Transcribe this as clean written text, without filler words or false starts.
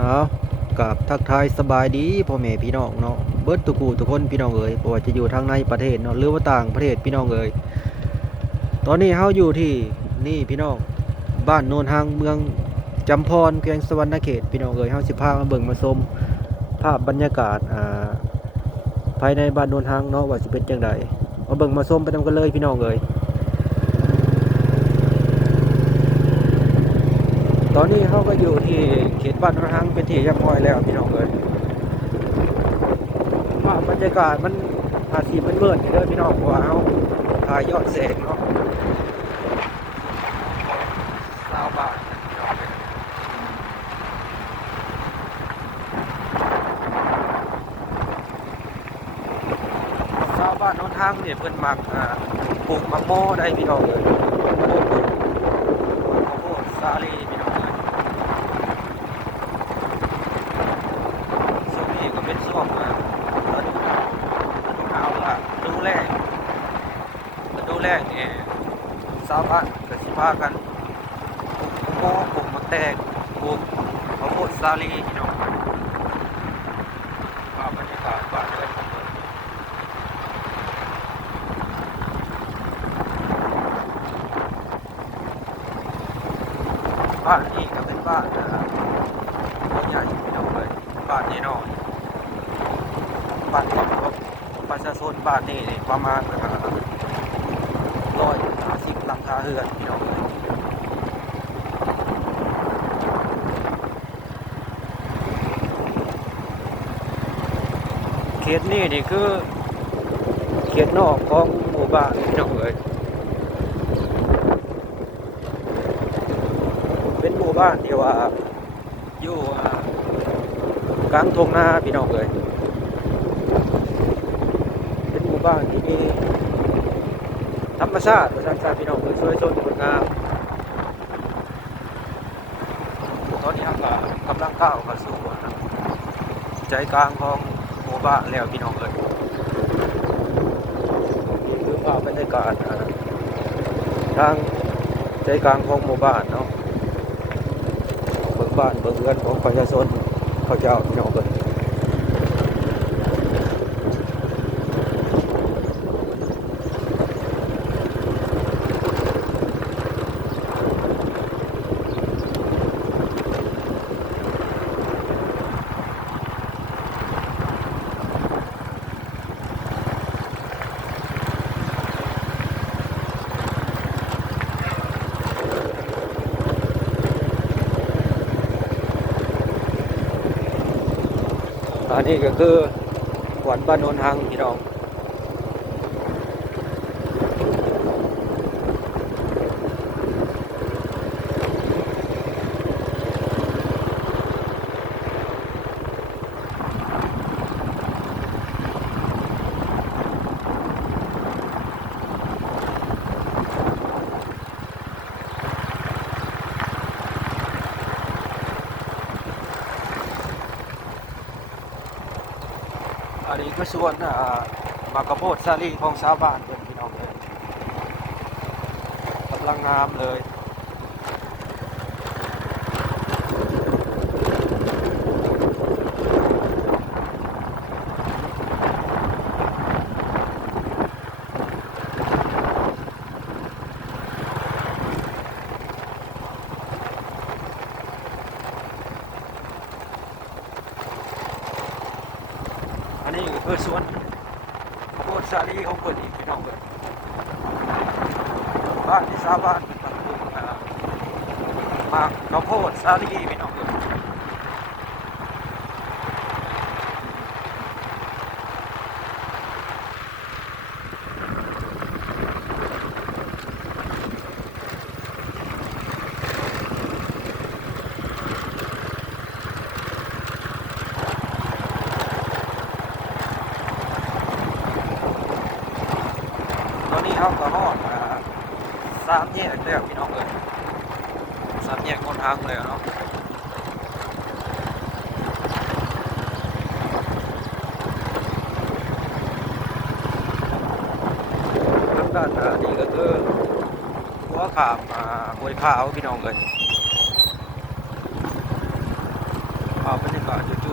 เอากับทักทายสบายดีพ่อแม่พี่น้องเนาะเบิดทุกคู่ทุกคนพี่น้องเอ๋ยบ่ว่าจะอยู่ทางในประเทศเนาะหรือว่าต่างประเทศพี่น้องเอ๋ยตอนนี้เฮาอยู่ที่นี่พี่น้องบ้านโนนทางเมืองจำพรแขวงสะวรรณเขตพี่น้องเอ๋ยเฮาสิพามาเบิ่งมาชมภาพบรรยากาศภายในบ้านโนนทางเนาะว่าสิเป็นจังไดมาเบิ่งมาชมไปนำกันเลยพี่น้องเอ๋ยตอนนี้เฮาก็อยู่ที่เขตบ้านโนนทางเป็นที่เรียบร้อยแล้วพี่น้องเอ๋ย บรรยากาศมันอาสีมันเมื่อยเด้อพี่น้องเพราะว่าเอาถ่ายยอดแสงเนาะสาวบ้านสาวบ้านโนนทางเนี่ยเพิ่นมักปลูกมะม่วงได้พี่น้องเลยมะม่วงสาลีพี่น้องเลยช่วงนี้ก็เป็นช่วงฤดูหนาวละฤดูแล้งเนี่ยสาวบ้านก็สิพากันปลูกมะม่วงปลูกมะแตงปลูกมะม่วงสาลีพี่น้องภาพบรรยากาศบ้านเรือนของเพิ่น บ้านนี้ก็เป็นบ้านบ่ใหญ่พี่น้องเลยบ้านน้อยๆบ้านของประชาชนบ้านนี้นี่ประมาณ150หลังคาเรือนพี่น้องเลยเขตนี้นี่คือเขตนอกของหมู่บ้านพี่น้องเลยเป็นหมู่บ้านที่ว่าอยู่กลางทุ่งนาพี่น้องเลยเป็นหมู่บ้านที่มีธรรมชาติประชาชนพี่น้องเลยสวยสดงดงามตอนนี้เราก็กำลังก้าวเข้าสู่ใจกลางของหมู่บ้านแล้วพี่น้องเลยนี่คือภาพบรรยากาศทางใจกลางของหมู่บ้านเนาะเบิ่งบ้านเบิ่งเรือนของประชาชนเขาเจ้าพี่น้องเลยอันนี้ก็คือหวานบ้านโนนทังพี่น้องอันนี้ก็ส่วนมากระโพดซาลีของชาวบ้านเพื่อนพี่น้องเลยกำลังงามเลยอันนี้ก็คือส่วนกระโพดซาลีของเพื่อนอีกพี่น้องเลยบ้านที่ชาวบ้านเป็นตำบลมากกระโพดซาลีพี่น้องเลยตอนนี้เขาก็ฮอด3 แยกแล้วพี่น้องเลย3 แยกคนทางเลยเนาะทางด้านนี้ก็คือหัวขามห้วยขาวพี่น้องเลย ภาพบรรยากาศจุ